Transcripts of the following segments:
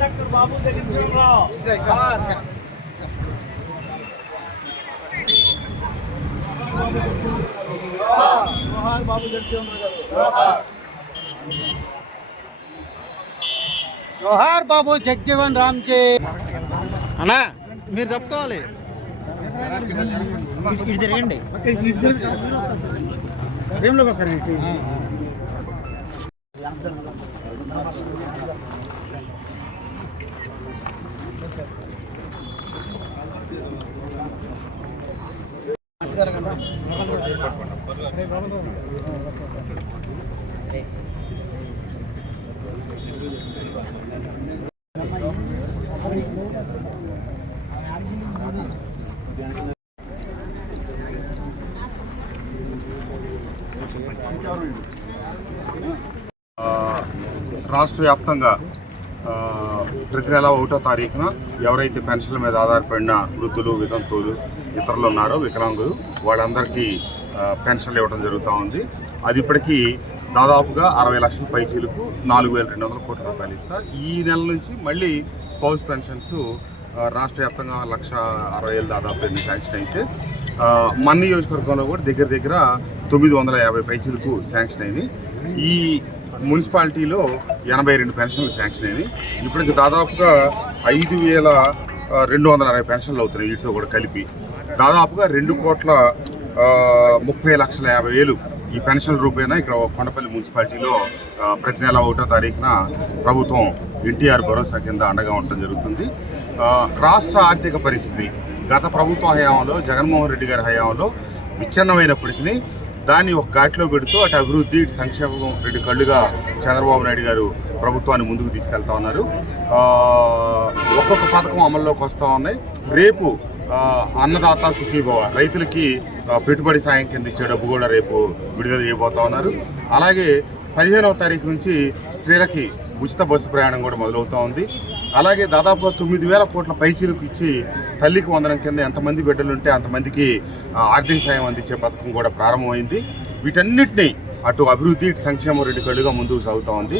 Doctor బాబు జగజ్జీవనరావు బాబు జోహార్ బాబు Jagjivan Ram G అన్నా మీరు తప్పుకోవాలి ఇది తిరగండి ఫ్రేమ్లోకి వస్తారు రాష్ట్ర వ్యాప్తంగా ప్రతి నెల 1వ తారీఖున ఎవరైతే పెన్షన్ల మీద ఆధారపడిన వృద్ధులు, వితంతువులు, ఇతరులు ఉన్నారో వికలాంగులు వాళ్ళందరికీ పెన్షన్లు ఇవ్వడం జరుగుతూ ఉంది. అది ఇప్పటికీ దాదాపుగా 60 లక్షల పైచీలకు 4,200 కోట్ల రూపాయలు ఇస్తా. ఈ నెల నుంచి మళ్ళీ స్పౌస్ పెన్షన్స్ రాష్ట్ర వ్యాప్తంగా 1,60,000 దాదాపు శాంక్షన్ అయితే మన నియోజకవర్గంలో కూడా దగ్గర 950 పైచీలకు శాంక్షన్ అయింది. ఈ మున్సిపాలిటీలో 82 పెన్షన్లు శాంక్షన్ అయినాయి. ఇప్పటికి దాదాపుగా 5,260 పెన్షన్లు అవుతున్నాయి. వీటితో కూడా కలిపి దాదాపుగా 2,30,50,000 ఈ పెన్షన్ రూపేణా ఇక్కడ కొండపల్లి మున్సిపాలిటీలో ప్రతి నెల 1వ తారీఖున ప్రభుత్వం ఎన్టీఆర్ భరోసా కింద అండగా ఉండటం జరుగుతుంది. రాష్ట్ర ఆర్థిక పరిస్థితి గత ప్రభుత్వ హయాంలో, జగన్మోహన్ రెడ్డి గారి హయాంలో విచ్ఛిన్నమైనప్పటికీ దాన్ని ఒక ఘాట్లో పెడుతూ అటు అభివృద్ధి, ఇటు సంక్షేమం రెండు కళ్ళుగా చంద్రబాబు నాయుడు గారు ప్రభుత్వాన్ని ముందుకు తీసుకెళ్తా ఉన్నారు. ఒక్కొక్క పథకం అమల్లోకి వస్తూ ఉన్నాయి. రేపు అన్నదాత సుఖీభవ రైతులకి పెట్టుబడి సాయం కింద ఇచ్చే డబ్బు కూడా రేపు విడుదల చేయబోతా ఉన్నారు. అలాగే 15వ తారీఖు నుంచి స్త్రీలకి ఉచిత బస్సు ప్రయాణం కూడా మొదలవుతూ ఉంది. అలాగే దాదాపుగా 9,000 కోట్ల పైచీలకు ఇచ్చి తల్లికి వందనం కింద ఎంతమంది బిడ్డలుంటే అంతమందికి ఆర్థిక సాయం అందించే పథకం కూడా ప్రారంభమైంది. వీటన్నిటినీ అటు అభివృద్ధి, ఇటు సంక్షేమం రెండు కళ్ళుగా ముందుకు సాగుతూ ఉంది.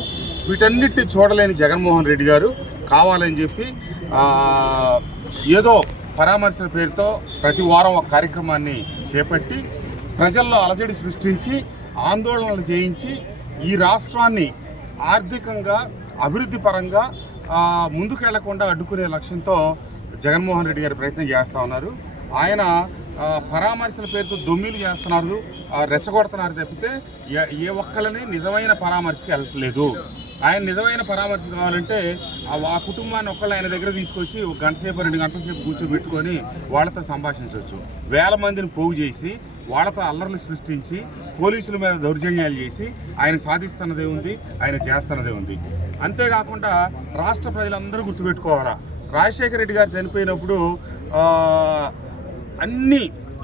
వీటన్నిటిని చూడలేని జగన్మోహన్ రెడ్డి గారు కావాలని చెప్పి ఏదో పరామర్శల పేరుతో ప్రతి వారం ఒక కార్యక్రమాన్ని చేపట్టి ప్రజల్లో అలజడి సృష్టించి ఆందోళనలు చేయించి ఈ రాష్ట్రాన్ని ఆర్థికంగా, అభివృద్ధి పరంగా ముందుకు వెళ్లకుండా అడ్డుకునే లక్ష్యంతో జగన్మోహన్ రెడ్డి గారు ప్రయత్నం చేస్తూ ఉన్నారు. ఆయన పరామర్శల పేరుతో దొమ్మిలు చేస్తున్నారు, రెచ్చగొడుతున్నారు తప్పితే ఏ ఒక్కరిని నిజమైన పరామర్శకి వెళ్ళట్లేదు. ఆయన నిజమైన పరామర్శ కావాలంటే ఆ కుటుంబాన్ని ఒక్కళ్ళు ఆయన దగ్గర తీసుకొచ్చి 1 గంట సేపు 2 గంటల సేపు కూర్చోబెట్టుకొని వాళ్ళతో సంభాషించవచ్చు. వేల మందిని పోగు చేసి వాళ్ళతో అల్లర్లు సృష్టించి పోలీసుల మీద దౌర్జన్యాలు చేసి ఆయన సాధిస్తున్నదే ఉంది, ఆయన చేస్తున్నదే ఉంది. అంతేకాకుండా రాష్ట్ర ప్రజలందరూ గుర్తుపెట్టుకోవాలా, రాజశేఖర రెడ్డి గారు చనిపోయినప్పుడు అన్నీ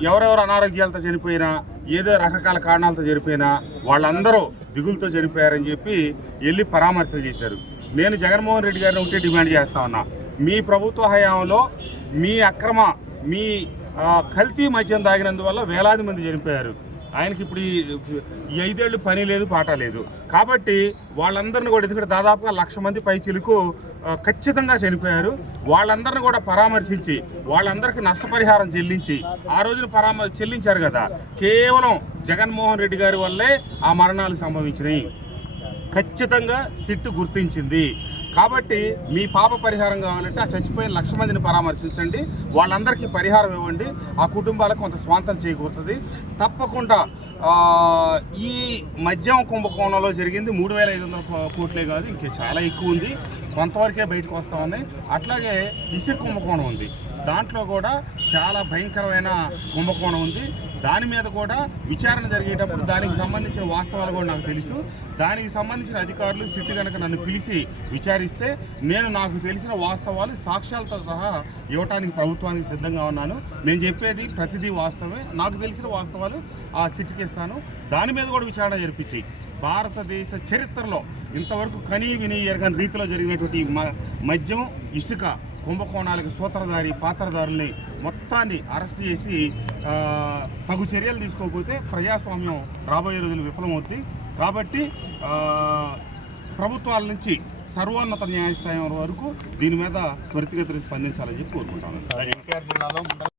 ఎవరెవరు అనారోగ్యాలతో చనిపోయినా, ఏదో రకరకాల కారణాలతో చనిపోయినా వాళ్ళందరూ దిగులతో చనిపోయారని చెప్పి వెళ్ళి పరామర్శలు చేశారు. నేను జగన్మోహన్ రెడ్డి గారిని ఒకటే డిమాండ్ చేస్తా ఉన్నా, మీ ప్రభుత్వ హయాంలో మీ అక్రమ, మీ కల్తీ మద్యం తాగినందువల్ల వేలాది మంది చనిపోయారు. ఆయనకి ఇప్పుడు ఈ 5 ఏళ్ళు పని లేదు, పాట లేదు. కాబట్టి వాళ్ళందరినీ కూడా ఎందుకంటే దాదాపుగా 1,00,000 మంది పైచీలకు ఖచ్చితంగా చనిపోయారు. వాళ్ళందరినీ కూడా పరామర్శించి వాళ్ళందరికీ నష్టపరిహారం చెల్లించి ఆ రోజున చెల్లించారు కదా, కేవలం జగన్మోహన్ రెడ్డి గారి వల్లే ఆ మరణాలు సంభవించినాయి. ఖచ్చితంగా సిట్టు గుర్తించింది. కాబట్టి మీ పాప పరిహారం కావాలంటే ఆ చచ్చిపోయిన 1,00,000 మందిని పరామర్శించండి, వాళ్ళందరికీ పరిహారం ఇవ్వండి, ఆ కుటుంబాలకు కొంత స్వాంతం చేకూరుతుంది. తప్పకుండా ఈ మద్యం కుంభకోణంలో జరిగింది 3,500 కోట్లే కాదు, ఇంకే చాలా ఎక్కువ ఉంది, కొంతవరకే బయటకు వస్తూ ఉన్నాయి. అట్లాగే ఇసుక కుంభకోణం ఉంది, దాంట్లో కూడా చాలా భయంకరమైన కుంభకోణం ఉంది. దాని మీద కూడా విచారణ జరిగేటప్పుడు దానికి సంబంధించిన వాస్తవాలు కూడా నాకు తెలుసు. దానికి సంబంధించిన అధికారులు సిట్టు కనుక నన్ను పిలిచి విచారిస్తే నేను నాకు తెలిసిన వాస్తవాలు సాక్ష్యాలతో సహా ఇవ్వటానికి ప్రభుత్వానికి సిద్ధంగా ఉన్నాను. నేను చెప్పేది ప్రతిదీ వాస్తవమే. నాకు తెలిసిన వాస్తవాలు ఆ సిట్టుకి ఇస్తాను. దాని మీద కూడా విచారణ జరిపించి భారతదేశ చరిత్రలో ఇంతవరకు కనీ విని ఎరగని రీతిలో జరిగినటువంటి మద్యం, ఇసుక కుంభకోణాలకు సూత్రధారి పాత్రధారుల్ని మొత్తాన్ని అరెస్ట్ చేసి తగు చర్యలు తీసుకోకపోతే ప్రజాస్వామ్యం రాబోయే రోజులు విఫలమవుతుంది. కాబట్టి ప్రభుత్వాల నుంచి సర్వోన్నత న్యాయస్థానం వరకు దీని మీద త్వరితగతిని స్పందించాలని చెప్పి కోరుకుంటాను.